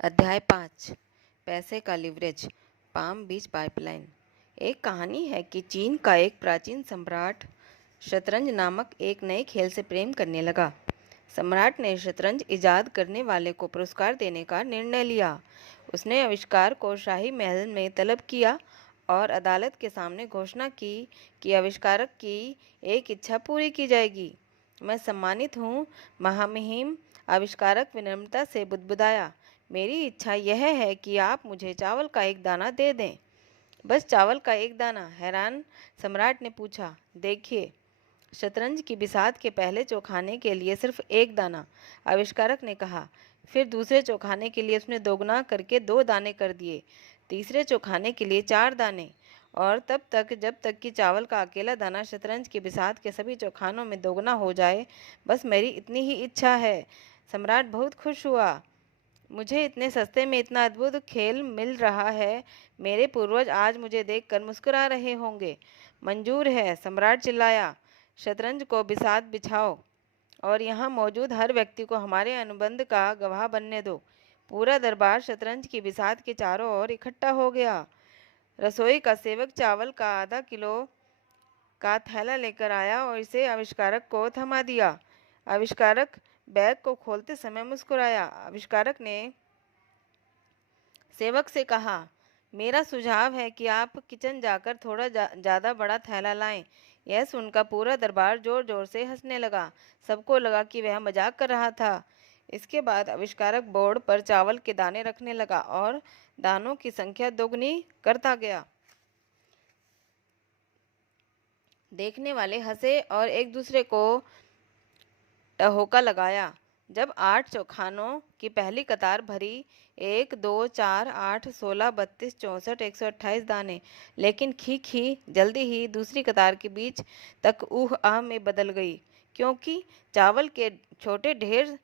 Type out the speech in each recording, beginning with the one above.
अध्याय 5। पैसे का लीवरेज। पाम बीच पाइपलाइन। एक कहानी है कि चीन का एक प्राचीन सम्राट शतरंज नामक एक नए खेल से प्रेम करने लगा। सम्राट ने शतरंज इजाद करने वाले को पुरस्कार देने का निर्णय लिया। उसने आविष्कार को शाही महल में तलब किया और अदालत के सामने घोषणा की कि आविष्कारक की एक इच्छा पूरी की जाएगी। मैं सम्मानित हूँ, महामहिम आविष्कारक विनम्रता से बुदबुदाया। मेरी इच्छा यह है कि आप मुझे चावल का एक दाना दे दें। बस चावल का एक दाना? हैरान सम्राट ने पूछा। देखिए, शतरंज की बिसात के पहले चौखाने के लिए सिर्फ एक दाना, आविष्कारक ने कहा। फिर दूसरे चौखाने के लिए उसने दोगुना करके 2 दाने कर दिए, तीसरे चौखाने के लिए 4 दाने, और तब तक जब तक कि चावल का अकेला दाना शतरंज की बिसात के सभी चौखानों में दोगुना हो जाए। बस मेरी इतनी ही इच्छा है। सम्राट बहुत खुश हुआ। मुझे इतने सस्ते में इतना अद्भुत खेल मिल रहा है। मेरे पूर्वज आज मुझे देखकर मुस्कुरा रहे होंगे। मंजूर है, सम्राट चिल्लाया। शतरंज को बिसात बिछाओ और यहाँ मौजूद हर व्यक्ति को हमारे अनुबंध का गवाह बनने दो। पूरा दरबार शतरंज की बिसात के चारों ओर इकट्ठा हो गया। रसोई का सेवक चावल का आधा किलो का थैला लेकर आया और इसे आविष्कारक को थमा दिया। आविष्कारक बैग को खोलते समय मुस्कुराया। आविष्कारक ने सेवक से कहा, मेरा सुझाव है कि आप किचन जाकर थोड़ा ज़्यादा बड़ा थैला लाएं। यह सुनकर पूरा दरबार जोर जोर से हंसने लगा। सबको लगा कि वह मजाक कर रहा था। इसके बाद आविष्कारक बोर्ड पर चावल के दाने रखने लगा और दानों की संख्या दोगुनी करता गया। देखने वाले हंसे और एक दूसरे को टहोका लगाया। जब 8 चौखानों की पहली कतार भरी, 1 2 4 8 16 32 64 128 दाने, लेकिन खी जल्दी ही दूसरी कतार के बीच तक ऊह आह में बदल गई, क्योंकि चावल के छोटे ढेर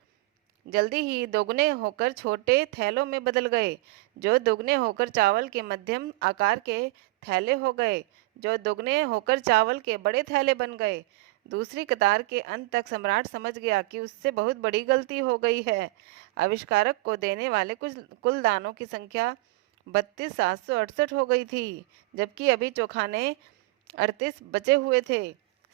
जल्दी ही दोगुने होकर छोटे थैलों में बदल गए, जो दोगुने होकर चावल के मध्यम आकार के थैले हो गए, जो दोगुने होकर चावल के बड़े थैले बन गए। दूसरी कतार के अंत तक सम्राट समझ गया कि उससे बहुत बड़ी गलती हो गई है। आविष्कारक को देने वाले कुल दानों की संख्या 32,768 हो गई थी, जबकि अभी चौखाने 38 बचे हुए थे।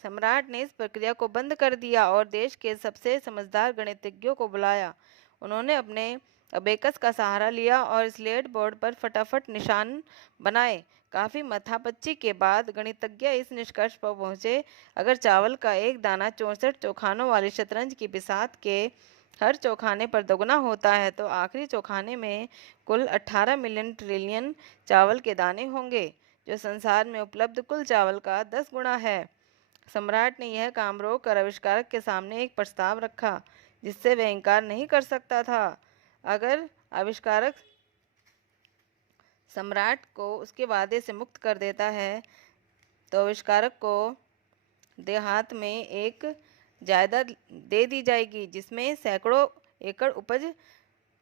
सम्राट ने इस प्रक्रिया को बंद कर दिया और देश के सबसे समझदार गणितज्ञों को बुलाया। उन्होंने अपने अबेकस का सहारा लिया और स्लेट बोर्ड पर फटाफट निशान बनाए। काफ़ी मथापच्ची के बाद गणितज्ञ इस निष्कर्ष पर पहुंचे, अगर चावल का एक दाना 64 चौखानों वाली शतरंज की बिसात के हर चौखाने पर दोगुना होता है, तो आखिरी चौखाने में कुल 18 मिलियन ट्रिलियन चावल के दाने होंगे, जो संसार में उपलब्ध कुल चावल का 10 गुना है। सम्राट ने यह काम रोक कर आविष्कारक के सामने एक प्रस्ताव रखा, जिससे वह इनकार नहीं कर सकता था। अगर आविष्कारक सम्राट को उसके वादे से मुक्त कर देता है, तो आविष्कारक को देहात में एक जायदाद दे दी जाएगी, जिसमें सैकड़ों एकड़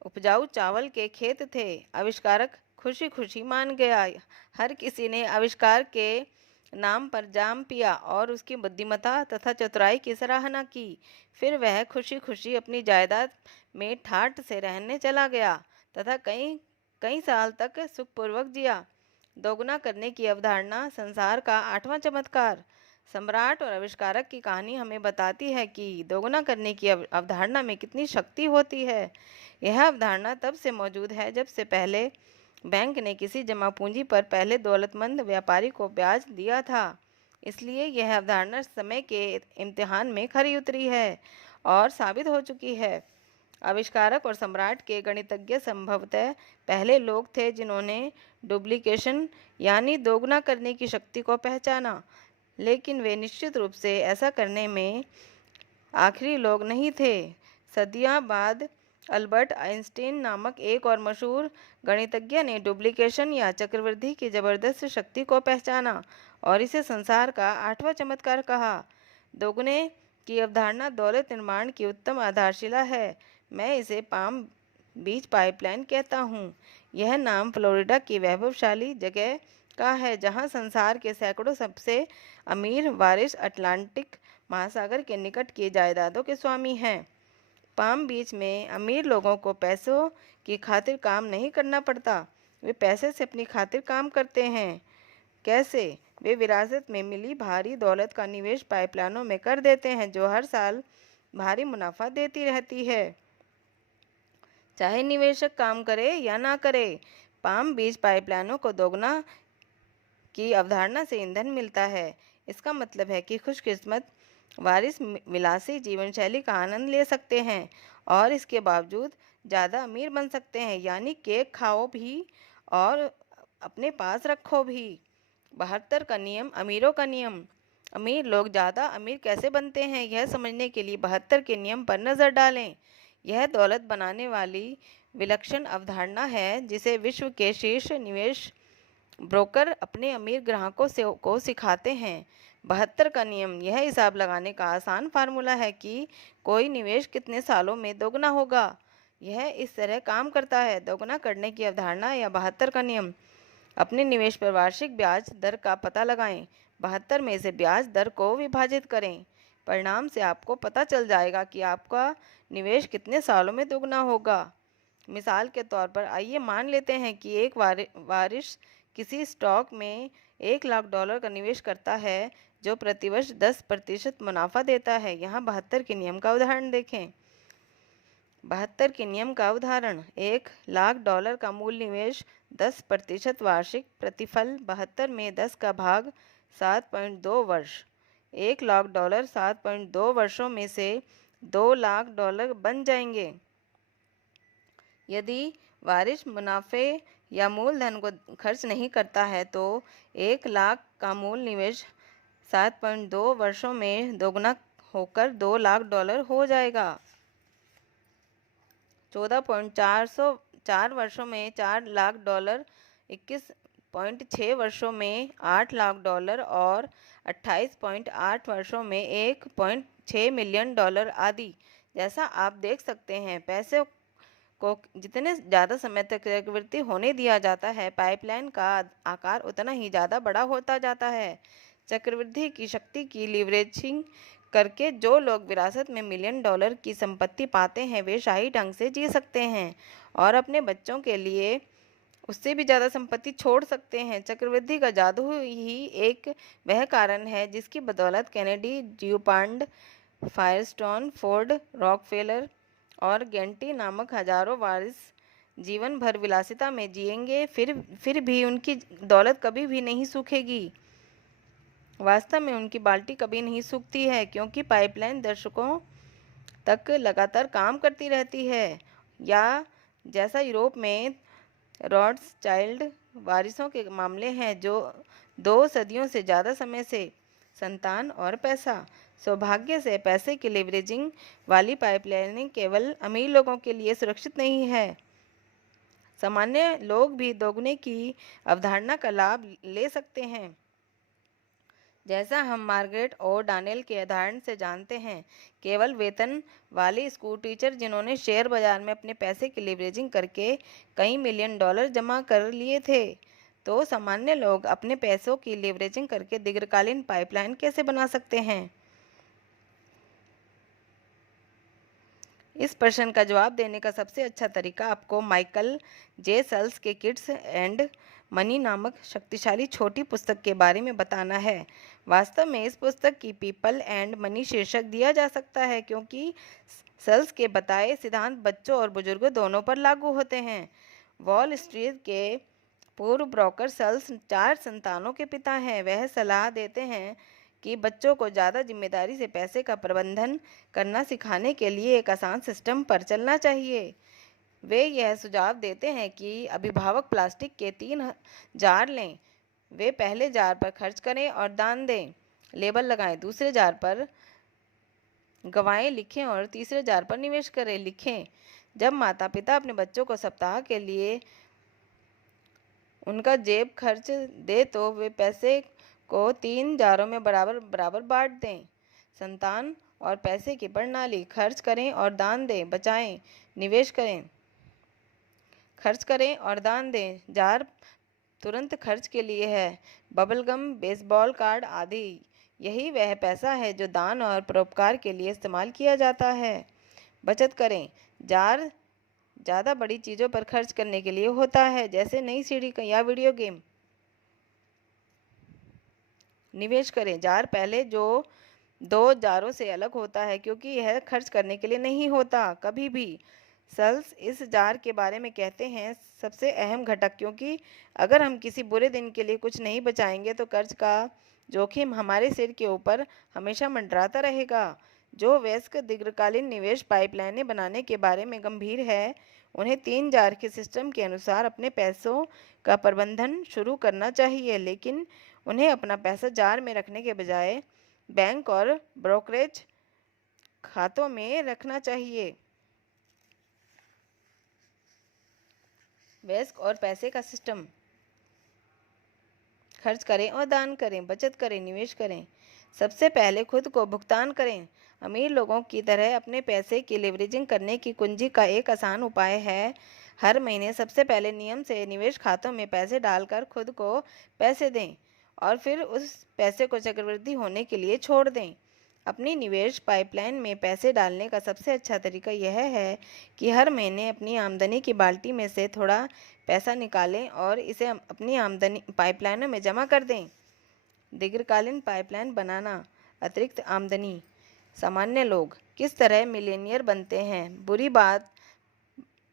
उपजाऊ चावल के खेत थे। आविष्कारक खुशी खुशी मान गया। हर किसी ने आविष्कार के नाम पर जाम पिया और उसकी बुद्धिमत्ता तथा चतुराई की सराहना की। फिर वह खुशी खुशी अपनी जायदाद में ठाठ से रहने चला गया तथा कई कई साल तक सुखपूर्वक जिया। दोगुना करने की अवधारणा संसार का 8वां चमत्कार। सम्राट और आविष्कारक की कहानी हमें बताती है कि दोगुना करने की अवधारणा में कितनी शक्ति होती है। यह अवधारणा तब से मौजूद है जब से पहले बैंक ने किसी जमा पूंजी पर पहले दौलतमंद व्यापारी को ब्याज दिया था। इसलिए यह अवधारणा समय के इम्तिहान में खरी उतरी है और साबित हो चुकी है। आविष्कारक और सम्राट के गणितज्ञ संभवतः पहले लोग थे जिन्होंने डुप्लीकेशन यानी दोगुना करने की शक्ति को पहचाना, लेकिन वे निश्चित रूप से ऐसा करने में आखिरी लोग नहीं थे। सदियों बाद अल्बर्ट आइंस्टीन नामक एक और मशहूर गणितज्ञ ने डुप्लीकेशन या चक्रवृद्धि की जबरदस्त शक्ति को पहचाना और इसे संसार का 8वां चमत्कार कहा। दोगुने की अवधारणा दौलत निर्माण की उत्तम आधारशिला है। मैं इसे पाम बीच पाइपलाइन कहता हूँ। यह नाम फ्लोरिडा की वैभवशाली जगह का है, जहाँ संसार के सैकड़ों सबसे अमीर वारिस अटलांटिक महासागर के निकट की जायदादों के स्वामी हैं। पाम बीच में अमीर लोगों को पैसों की खातिर काम नहीं करना पड़ता, वे पैसे से अपनी खातिर काम करते हैं। कैसे? वे विरासत में मिली भारी दौलत का निवेश पाइपलाइनों में कर देते हैं, जो हर साल भारी मुनाफा देती रहती है, चाहे निवेशक काम करे या ना करे। पाम बीच पाइपलाइनों को दोगुना की अवधारणा से ईंधन मिलता है। इसका मतलब है कि खुशकिस्मत वारिस विलासी जीवन शैली का आनंद ले सकते हैं और इसके बावजूद ज़्यादा अमीर बन सकते हैं, यानी केक खाओ भी और अपने पास रखो भी। 72 का नियम, अमीरों का नियम। अमीर लोग ज़्यादा अमीर कैसे बनते हैं, यह समझने के लिए 72 के नियम पर नज़र डालें। यह दौलत बनाने वाली विलक्षण अवधारणा है जिसे विश्व के शीर्ष निवेश ब्रोकर अपने अमीर ग्राहकों को सिखाते हैं। 72 का नियम यह हिसाब लगाने का आसान फार्मूला है कि कोई निवेश कितने सालों में दोगुना होगा। यह इस तरह काम करता है। दोगुना करने की अवधारणा या 72 का नियम। अपने निवेश पर वार्षिक ब्याज दर का पता लगाएं। 72 में से ब्याज दर को विभाजित करें। परिणाम से आपको पता चल जाएगा कि आपका निवेश कितने सालों में दोगुना होगा। मिसाल के तौर पर आइए मान लेते हैं कि एक वारिस किसी स्टॉक में $1,00,000 का निवेश करता है, जो प्रतिवर्ष 10% मुनाफा देता है। यहाँ 72 के नियम का उदाहरण देखें। 72 के नियम का उदाहरण: $1,00,000 का मूल निवेश, 10% वार्षिक प्रतिफल, 72 में 10 का भाग 7.2 वर्ष। $1,00,000 7.2 वर्षों में से $2,00,000 बन जाएंगे। यदि वारिस मुनाफे या मूलधन को खर्च नहीं करता है तो 1,00,000 का मूल निवेश 7.2 वर्षों में दोगुना होकर $2,00,000 हो जाएगा। 14.4 वर्षों में $4,00,000, 21.6 वर्षों में $8,00,000 और 28.8 वर्षों में $1.6 मिलियन आदि। जैसा आप देख सकते हैं, पैसे को जितने ज़्यादा समय तक चक्रवृद्धि होने दिया जाता है, पाइपलाइन का आकार उतना ही ज़्यादा बड़ा होता जाता है। चक्रवृद्धि की शक्ति की लीवरेजिंग करके जो लोग विरासत में $1,000,000 की संपत्ति पाते हैं, वे शाही ढंग से जी सकते हैं और अपने बच्चों के लिए उससे भी ज़्यादा संपत्ति छोड़ सकते हैं। चक्रवृद्धि का जादू ही एक वह कारण है जिसकी बदौलत Kennedy, Dupont, Firestone, Ford, Rockefeller और गेंटी नामक हजारों वारिस जीवन भर विलासिता में जिएंगे, फिर भी उनकी दौलत कभी भी नहीं सूखेगी। वास्तव में उनकी बाल्टी कभी नहीं सूखती है, क्योंकि पाइपलाइन दशकों तक लगातार काम करती रहती है। या जैसा यूरोप में रॉथस्चाइल्ड वारिसों के मामले हैं, जो 2 सदियों से ज़्यादा समय से संतान और पैसा। सौभाग्य से पैसे की लीवरेजिंग वाली पाइपलाइनें केवल अमीर लोगों के लिए सुरक्षित नहीं है। सामान्य लोग भी दोगुने की अवधारणा का लाभ ले सकते हैं। जैसा हम मार्गरेट ओ डॉनेल के उदाहरण से जानते हैं, केवल वेतन वाले स्कूल टीचर जिन्होंने शेयर बाजार में अपने पैसे की लीवरेजिंग करके कई $1,000,000 जमा कर लिए थे। तो सामान्य लोग अपने पैसों की लीवरेजिंग करके दीर्घकालीन पाइपलाइन कैसे बना सकते हैं? इस प्रश्न का जवाब देने का सबसे अच्छा तरीका आपको माइकल जे सेल्स के किड्स एंड मनी नामक शक्तिशाली छोटी पुस्तक के बारे में बताना है। वास्तव में इस पुस्तक की पीपल एंड मनी शीर्षक दिया जा सकता है क्योंकि सेल्स के बताए सिद्धांत बच्चों और बुजुर्गों दोनों पर लागू होते हैं। वॉल स्ट्रीट के पूर्व ब्रोकर सेल्स 4 संतानों के पिता हैं। वह सलाह देते हैं कि बच्चों को ज़्यादा जिम्मेदारी से पैसे का प्रबंधन करना सिखाने के लिए एक आसान सिस्टम पर चलना चाहिए। वे यह सुझाव देते हैं कि अभिभावक प्लास्टिक के 3 जार लें। वे पहले जार पर खर्च करें और दान दें, लेबल लगाएं। दूसरे जार पर गवाएं लिखें और तीसरे जार पर निवेश करें लिखें। जब माता पिता अपने बच्चों को सप्ताह के लिए उनका जेब खर्च दे तो वे पैसे को 3 जारों में बराबर बराबर बांट दें। संतान और पैसे की प्रणाली: खर्च करें और दान दें, बचाएं, निवेश करें, खर्च करें और दान दें। जार तुरंत खर्च के लिए है, बबल गम, बेसबॉल कार्ड आदि। यही वह पैसा है जो दान और परोपकार के लिए इस्तेमाल किया जाता है। बचत करें। जार ज़्यादा बड़ी चीज़ों पर खर्च करने के लिए होता है, जैसे नई सीढ़ी या वीडियो गेम। निवेश करें। जार पहले जो 2 जारों से अलग होता है, क्योंकि यह खर्च करने के लिए नहीं होता कभी भी। सेल्स इस जार के बारे में कहते हैं सबसे अहम घटक, क्योंकि अगर हम किसी बुरे दिन के लिए कुछ नहीं बचाएंगे तो कर्ज का जोखिम हमारे सिर के ऊपर हमेशा मंडराता रहेगा। जो वयस्क दीर्घकालीन निवेश पाइपलाइनें बनाने के बारे में गंभीर है, उन्हें 3 जार के सिस्टम के अनुसार अपने पैसों का प्रबंधन शुरू करना चाहिए, लेकिन उन्हें अपना पैसा जार में रखने के बजाय बैंक और ब्रोकरेज खातों में रखना चाहिए। वयस्क और पैसे का सिस्टम। खर्च करें और दान करें, बचत करें, निवेश करें। सबसे पहले खुद को भुगतान करें। अमीर लोगों की तरह अपने पैसे की लीवरेजिंग करने की कुंजी का एक आसान उपाय है हर महीने सबसे पहले नियम से निवेश खातों में पैसे डालकर खुद को पैसे दें और फिर उस पैसे को चक्रवृद्धि होने के लिए छोड़ दें। अपनी निवेश पाइपलाइन में पैसे डालने का सबसे अच्छा तरीका यह है कि हर महीने अपनी आमदनी की बाल्टी में से थोड़ा पैसा निकालें और इसे अपनी आमदनी पाइपलाइनों में जमा कर दें। दीर्घकालीन पाइपलाइन बनाना। अतिरिक्त आमदनी। सामान्य लोग किस तरह मिलेनियर बनते हैं?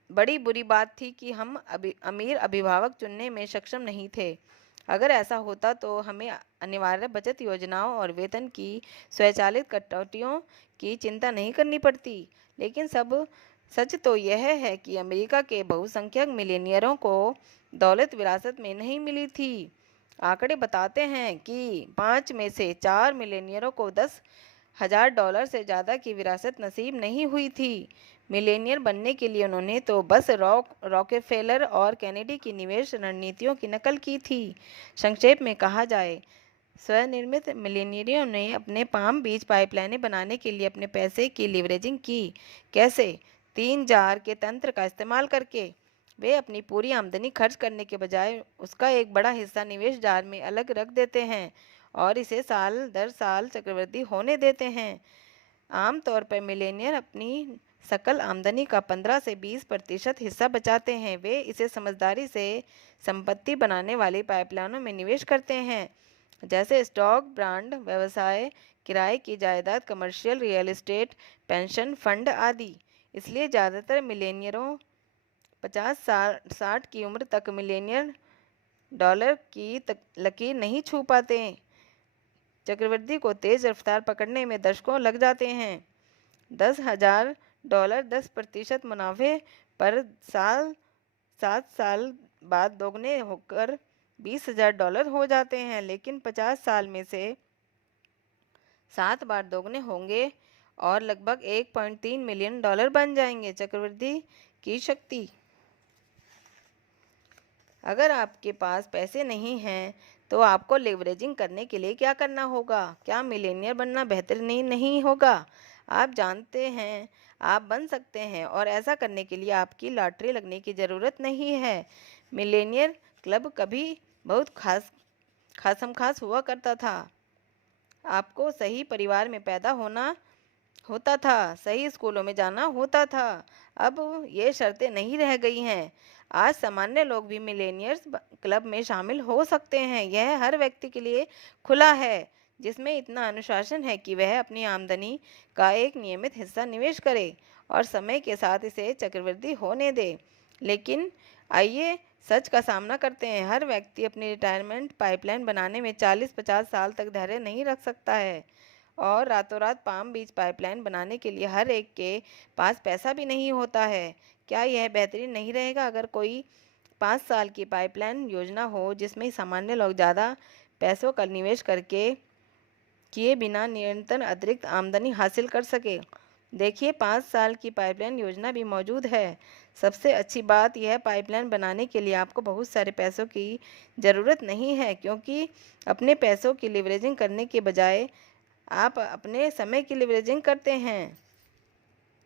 बड़ी बुरी बात थी कि हम अमीर अभिभावक चुनने में सक्षम नहीं थे। अगर ऐसा होता तो हमें अनिवार्य बचत योजनाओं और वेतन की स्वचालित कटौतियों की चिंता नहीं करनी पड़ती। लेकिन सच तो यह है कि अमेरिका के बहुसंख्यक मिलेनियरों को दौलत विरासत में नहीं मिली थी। आंकड़े बताते हैं कि 5 में से 4 मिलेनियरों को $10,000 से ज़्यादा की विरासत नसीब नहीं हुई थी। मिलेनियर बनने के लिए उन्होंने तो बस रॉकेफेलर और कैनेडी की निवेश रणनीतियों की नकल की थी। संक्षेप में कहा जाए, स्वनिर्मित मिलेनियरों ने अपने पाम बीच पाइपलाइनें बनाने के लिए अपने पैसे की लीवरेजिंग की। कैसे? 3 जार के तंत्र का इस्तेमाल करके। वे अपनी पूरी आमदनी खर्च करने के बजाय उसका एक बड़ा हिस्सा निवेश जार में अलग रख देते हैं और इसे साल दर साल चक्रवृद्धि होने देते हैं। आमतौर पर मिलेनियर अपनी सकल आमदनी का 15 से 20% हिस्सा बचाते हैं। वे इसे समझदारी से संपत्ति बनाने वाली पाइपलाइनों में निवेश करते हैं, जैसे स्टॉक, ब्रांड, व्यवसाय, किराए की जायदाद, commercial real estate, pension fund आदि। इसलिए ज़्यादातर मिलेनियरों 50-60 की उम्र तक मिलियनियर डॉलर की लकीर नहीं छू पाते। चक्रवृद्धि को तेज रफ्तार पकड़ने में दशकों लग जाते हैं। $10,000 10% मुनाफे पर 7 साल बाद दोगुने होकर $20,000 हो जाते हैं, लेकिन 50 साल में से 7 बार दोगुने होंगे और लगभग $1.3 मिलियन बन जाएंगे। चक्रवृद्धि की शक्ति। अगर आपके पास पैसे नहीं हैं तो आपको लेवरेजिंग करने के लिए क्या करना होगा? क्या मिलेनियर बनना बेहतर नहीं होगा? आप जानते हैं आप बन सकते हैं, और ऐसा करने के लिए आपकी लॉटरी लगने की ज़रूरत नहीं है। मिलेनियर क्लब कभी बहुत खास हुआ करता था। आपको सही परिवार में पैदा होना होता था, सही स्कूलों में जाना होता था। अब ये शर्तें नहीं रह गई हैं। आज सामान्य लोग भी मिलेनियर्स क्लब में शामिल हो सकते हैं। यह हर व्यक्ति के लिए खुला है जिसमें इतना अनुशासन है कि वह अपनी आमदनी का एक नियमित हिस्सा निवेश करे और समय के साथ इसे चक्रवृद्धि होने दे। लेकिन आइए सच का सामना करते हैं, हर व्यक्ति अपनी रिटायरमेंट पाइपलाइन बनाने में 40-50 साल तक धैर्य नहीं रख सकता है, और रातों रात पाम बीच पाइपलाइन बनाने के लिए हर एक के पास पैसा भी नहीं होता है। क्या यह बेहतरीन नहीं रहेगा अगर कोई 5 साल की पाइपलाइन योजना हो जिसमें सामान्य लोग ज़्यादा पैसों का निवेश किए बिना निरंतर अतिरिक्त आमदनी हासिल कर सके? देखिए, 5 साल की पाइपलाइन योजना भी मौजूद है। सबसे अच्छी बात यह पाइपलाइन बनाने के लिए आपको बहुत सारे पैसों की ज़रूरत नहीं है, क्योंकि अपने पैसों की लीवरेजिंग करने के बजाय आप अपने समय की लीवरेजिंग करते हैं।